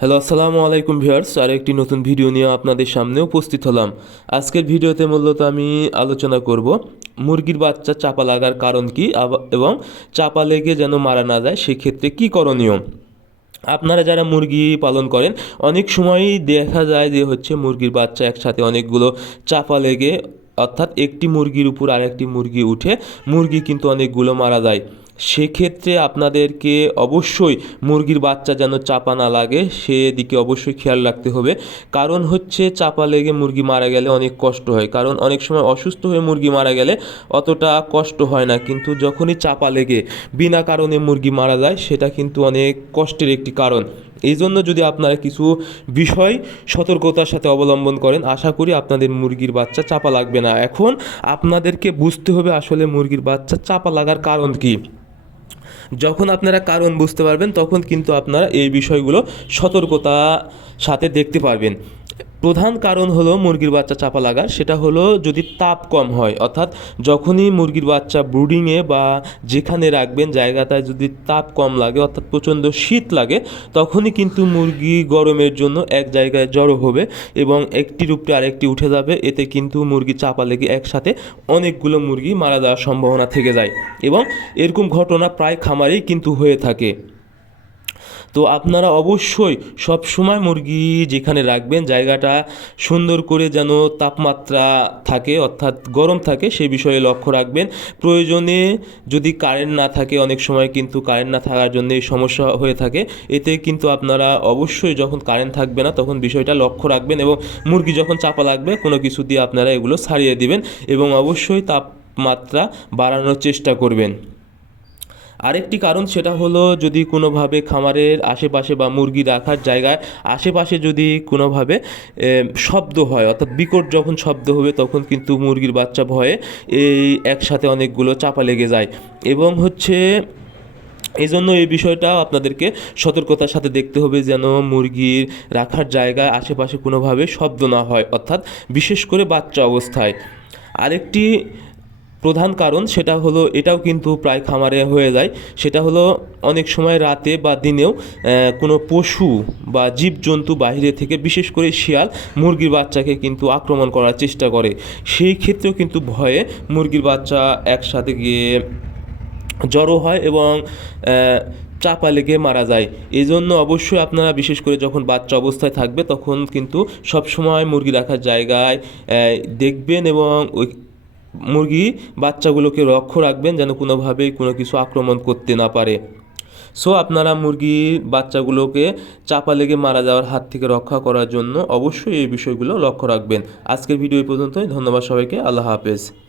Hello আসসালামু আলাইকুম viewers আর একটি নতুন ভিডিও নিয়ে আপনাদের সামনে উপস্থিত হলাম। আজকের ভিডিওতে মূলত আমি আলোচনা করব, মুরগির বাচ্চা চাপা লাগার কারণ কি এবং চাপা লেগে যেন মারা না যায়, সেক্ষেত্রে কি করণীয়? আপনারা যারা মুরগি পালন করেন, অনেক সময়ই দেখা যায় যে হচ্ছে মুরগির বাচ্চা একসাথে অনেকগুলো চাপা লেগে, অর্থাৎ একটি মুরগির উপর আরেকটি মুরগি উঠে, মুরগি কিন্তু অনেকগুলো মারা যায়। সেক্ষেত্রে আপনাদেরকে অবশ্যই মুরগির বাচ্চা যেন চাপা না লাগে, সেদিকে অবশ্যই খেয়াল রাখতে হবে। কারণ হচ্ছে চাপা লেগে মুরগি মারা গেলে অনেক কষ্ট হয়। কারণ অনেক সময় অসুস্থ হয়ে মুরগি মারা গেলে অতটা কষ্ট হয় না। কিন্তু যখনই চাপা লেগে বিনা কারণে মুরগি মারা যায়, সেটা কিন্তু অনেক কষ্টের একটি কারণ। এই জন্য যদি আপনারা কিছু বিষয় সতর্কতার সাথে অবলম্বন করেন, আশা করি আপনাদের মুরগির বাচ্চা চাপা লাগবে না। এখন আপনাদেরকে বুঝতে হবে আসলে মুরগির বাচ্চা চাপা লাগার কারণ কী। যখন আপনারা কারণ বুঝতে পারবেন তখন কিন্তু আপনারা এই বিষয়গুলো সতর্কতা সাথে দেখতে পারবেন। প্রধান কারণ হলো মুরগির বাচ্চা চাপা লাগার। সেটা হলো যদি তাপ কম হয়, অর্থাৎ যখনই মুরগির বাচ্চা ব্রুডিংয়ে বা যেখানে রাখবেন জায়গাটায় যদি তাপ কম লাগে, অর্থাৎ প্রচণ্ড শীত লাগে, তখনই কিন্তু মুরগি গরমের জন্য এক জায়গায় জড়ো হবে এবং একটির উপরে আরেকটি উঠে যাবে। এতে কিন্তু মুরগি চাপা লেগে একসাথে অনেকগুলো মুরগি মারা যাওয়ার সম্ভাবনা থেকে যায় এবং এরকম ঘটনা প্রায় খামারেই কিন্তু হয়ে থাকে। তো আপনারা অবশ্যই সব সময় মুরগি যেখানে রাখবেন, জায়গাটা সুন্দর করে যেন তাপমাত্রা থাকে, অর্থাৎ গরম থাকে, সেই বিষয়ে লক্ষ্য রাখবেন। প্রয়োজনে যদি কারেন্ট না থাকে, অনেক সময় কিন্তু কারেন্ট না থাকার জন্য সমস্যা হয়ে থাকে। এতে কিন্তু আপনারা অবশ্যই যখন কারেন্ট থাকবে না, তখন বিষয়টা লক্ষ্য রাখবেন এবং মুরগি যখন চাপা লাগবে, কোনো কিছু দিয়ে আপনারা এগুলো ছাড়িয়ে দিবেন এবং অবশ্যই তাপমাত্রা বাড়ানোর চেষ্টা করবেন। আরেকটি কারণ সেটা হলো যদি কোনোভাবে খামারের আশেপাশে বা মুরগি রাখার জায়গায় আশেপাশে যদি কোনোভাবে শব্দ হয়, অর্থাৎ বিকট যখন শব্দ হবে তখন কিন্তু মুরগির বাচ্চা ভয়ে এই একসাথে অনেকগুলো চাপা লেগে যায়। এবং হচ্ছে এই জন্য এই বিষয়টাও আপনাদেরকে সতর্কতার সাথে দেখতে হবে যেন মুরগির রাখার জায়গায় আশেপাশে কোনোভাবে শব্দ না হয়, অর্থাৎ বিশেষ করে বাচ্চা অবস্থায়। আরেকটি প্রধান কারণ সেটা হলো এটাও কিন্তু প্রায় খামারে হয়ে যায়। সেটা হলো অনেক সময় রাতে বা দিনেও কোনো পশু বা জীবজন্তু বাইরে থেকে বিশেষ করে শিয়াল মুরগির বাচ্চাকে কিন্তু আক্রমণ করার চেষ্টা করে। সেই ক্ষেত্রেও কিন্তু ভয়ে মুরগির বাচ্চা একসাথে গিয়ে জড়ো হয় এবং চাপা লেগে মারা যায়। এই জন্য অবশ্যই আপনারা বিশেষ করে যখন বাচ্চা অবস্থায় থাকবে তখন কিন্তু সবসময় মুরগি রাখার জায়গায় দেখবেন এবং ওই মুরগি বাচ্চাগুলোকে লক্ষ্য রাখবেন যেন কোনোভাবেই কোনো কিছু আক্রমণ করতে না পারে। সো আপনারা মুরগির বাচ্চাগুলোকে চাপা লেগে মারা যাওয়ার হাত থেকে রক্ষা করার জন্য অবশ্যই এই বিষয়গুলো লক্ষ্য রাখবেন। আজকের ভিডিও পর্যন্তই। ধন্যবাদ সবাইকে। আল্লাহ হাফেজ।